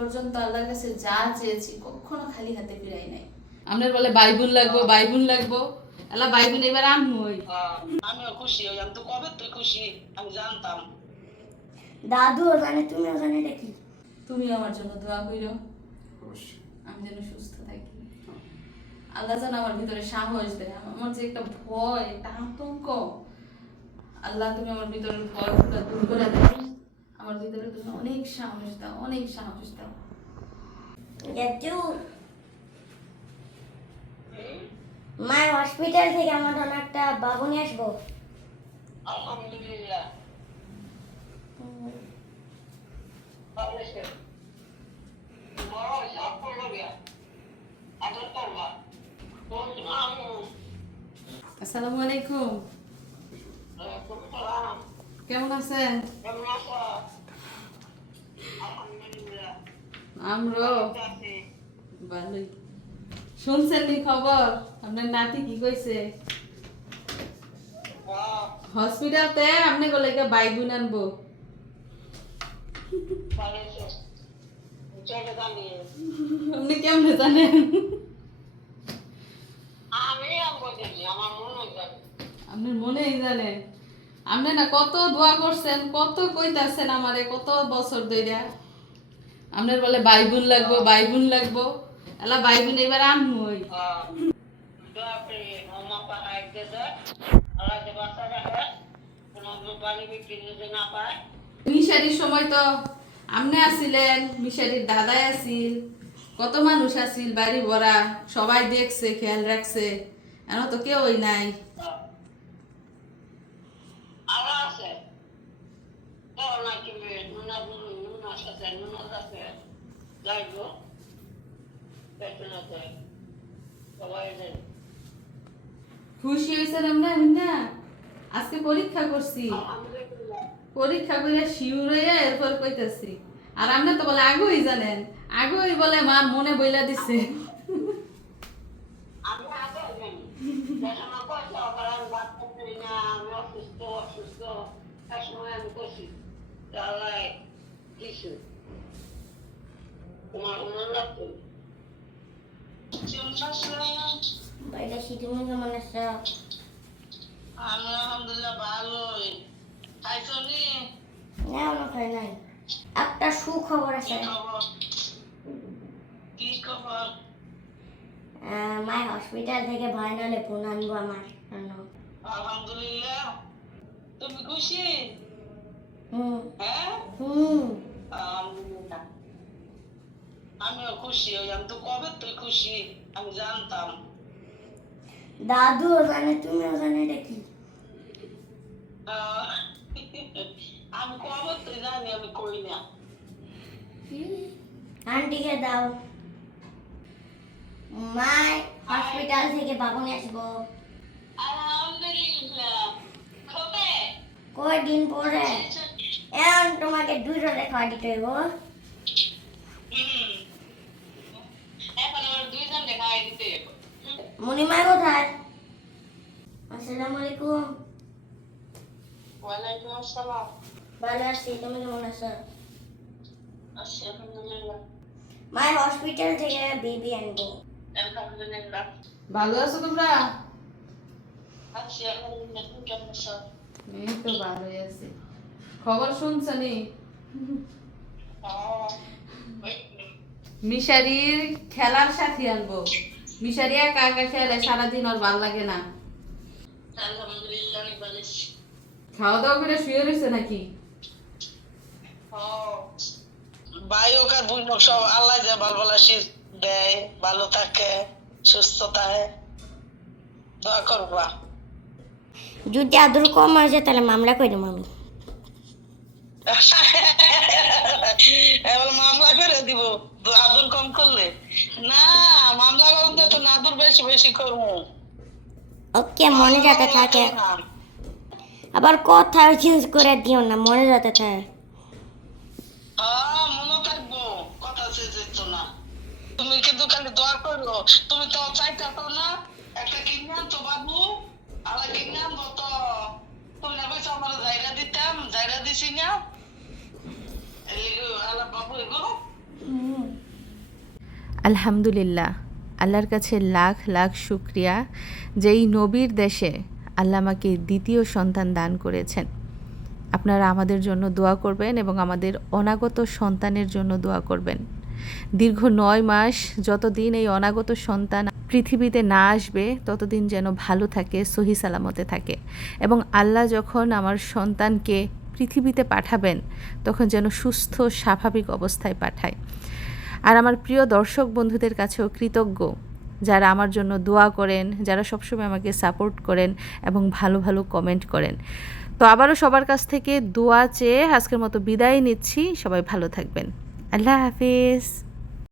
পর্যন্ত আল্লাহর কাছে যা চেয়েছি কখনো খালি হাতে ফিরাই নাই। আপনার বলে বাইবুল লাগবো বাইবুল লাগবো, আল্লাহ বাইবুল এবার আনমই। আমিও খুশি হই, আমি তো কবে তুই খুশি আমি জানতাম। দাদুও জানে, তুমিও জানে এটা কি। তুমি আমার জন্য দোয়া কইরো, আমি যেন সুস্থ থাকি। আল্লাহ যেন আমার ভিতরে সাহস দেয়। আমার যে একটা ভয়, একটা আতঙ্ক, আল্লাহ তুমি আমার ভিতরের ভয়টা দূর করে দাও। আমার ভিতরে তুমি অনেক সাহস দাও, অনেক সাহস দাও। দাদু, মায়ের হসপিটাল থেকে আমার জন্য একটা বাবু নিয়ে আসবো। আলহামদুলিল্লাহ। ভালো আছে? বড় হয়েছে, আপনার লগে আদর করবা। আসসালামু আলাইকুম, কেমন আছেন? কেমন আছো? আলহামদুলিল্লাহ। আমরাও ভালোই। শুনছেন নি খবর আপনার নাতি কি কইছে? হসপিটালতে আপনি বলে বাইবুন আনবো। আপনি কেমনে জানেন? আপনার মনেই জানে। আপনি না কত দোয়া করছেন, কত কইতাছেন আমারে কত বছর ধরে। আপনার বলে বাইবুন লাগবো বাইবুন লাগবো, আল্লাহ বাইবুন এবার আনমই। মিশারির সময় তো আপনি আসিলেন, মিশারির দাদাই আসিল, কত মানুষ আসিল, বাড়ি ভরা, সবাই দেখছে, খেয়াল রাখছে। এখন তো কেউই নাই। খুশি হয়েছেন আমরা না? আজকে পরীক্ষা করছি, পরীক্ষা করে শিউর হইয়া এরপর কইতাছি। আর আপনি তো বলে আগেই জানেন, আগেই বলে মা মনে বইলা দিছে। বাইরে তুমি কেমন আছো? আলহামদুলিল্লাহ ভালোই। খাইছো নি? না, আমার খাই নাই। একটা সুখবর আছে। কি খবর? মায়ের হসপিটাল থেকে ফাইনালে ফোন আনবো আমার জন্য। আলহামদুলিল্লাহ। তুমি খুশি? হুম হ্যাঁ, হুম। আলহামদুলিল্লাহ। আমিও খুশি হই, আমি তো কবে তুই খুশি আমি জানতাম। দাদুও জানে, তুমিও জানে এটা কি। আহ, আমি কবে তুই জানি আমি কই না। আন্টিকে দাও। মাই হসপিটাল থেকে বাবু নিয়ে আসবো। আলহামদুলিল্লাহ। কবে? কয়দিন পরে। এখন তোমাকে দুইটা খাওয়া দিতে হইব। এখন আমার দুইজন দেখাই দিতে হবে। মণিমাই কোথায়? আসসালামু আলাইকুম। ওয়ালাইকুম আসসালাম। ভালো আছি, তুমি কেমন আছো? আছি আলহামদুলিল্লাহ। মাই হসপিটাল থেকে বেবি আনবো। আলহামদুলিল্লাহ। ভালো আছো তোমরা? আছি আলহামদুলিল্লাহ। তুমি কেমন আছো? এই তো ভালোই আছি। খবর শুনছনি? মিশারির খেলার সাথী আনবো। মিশারি একা একা খেলে সারাদিন ওর ভাল লাগে না। আলহামদুলিল্লাহ অনেক ভালো আছি। খাওয়া দাওয়া করে শুয়ে রয়েছে নাকি? ভাই ওকে বুঝ সব আল্লাহ যা ভালো ভালো আশিস দেয়, ভালো থাকে, সুস্থ থাকে, দোয়া করবা। যদি আদর কম হয়ে যায় তাহলে মামলা করে দেবো আমি। এবার মামলা করে দিব আদর কম করলে। না, মামলা করতে তো না, আদর বেশি বেশি করবো। ওকে, মনে যাতে থাকে। আবার কথা চেঞ্জ করে দিও না, মনে যাতে থাকে। মনে থাকবো, কথা শেষ হইতো না। তুমি কিন্তু খালি দোয়া করো। তুমি তো চাইতে পারো না একটা কিনে আনতো বাবু, আবার কিনে আনবো তো তুমি না কইছো আমার জায়গা দিতাম, জায়গা দিছি না। এই আলা বাবু এগো আলহামদুলিল্লাহ, আল্লাহর কাছে লাখ লাখ শুক্রিয়া যেই নবীর দেশে আল্লাহ আমাকে দ্বিতীয় সন্তান দান করেছেন। আপনারা আমাদের জন্য দোয়া করবেন এবং আমাদের অনাগত সন্তানের জন্য দোয়া করবেন। দীর্ঘ 9 মাস যতদিন এই অনাগত সন্তান পৃথিবীতে না আসবে ততদিন যেন ভালো থাকে, সহি সালামতে থাকে, এবং আল্লাহ যখন আমার সন্তানকে পৃথিবীতে পাঠাবেন তখন যেন সুস্থ স্বাভাবিক অবস্থায় পাঠায়। আর আমার প্রিয় দর্শক বন্ধুদের কাছেও কৃতজ্ঞ যারা আমার জন্য দোয়া করেন, যারা সবসময় আমাকে সাপোর্ট করেন এবং ভালো ভালো কমেন্ট করেন। তো আবারও সবার কাছ থেকে দোয়া চেয়ে আজকের মতো বিদায় নিচ্ছি। সবাই ভালো থাকবেন। আল্লাহ হাফিজ।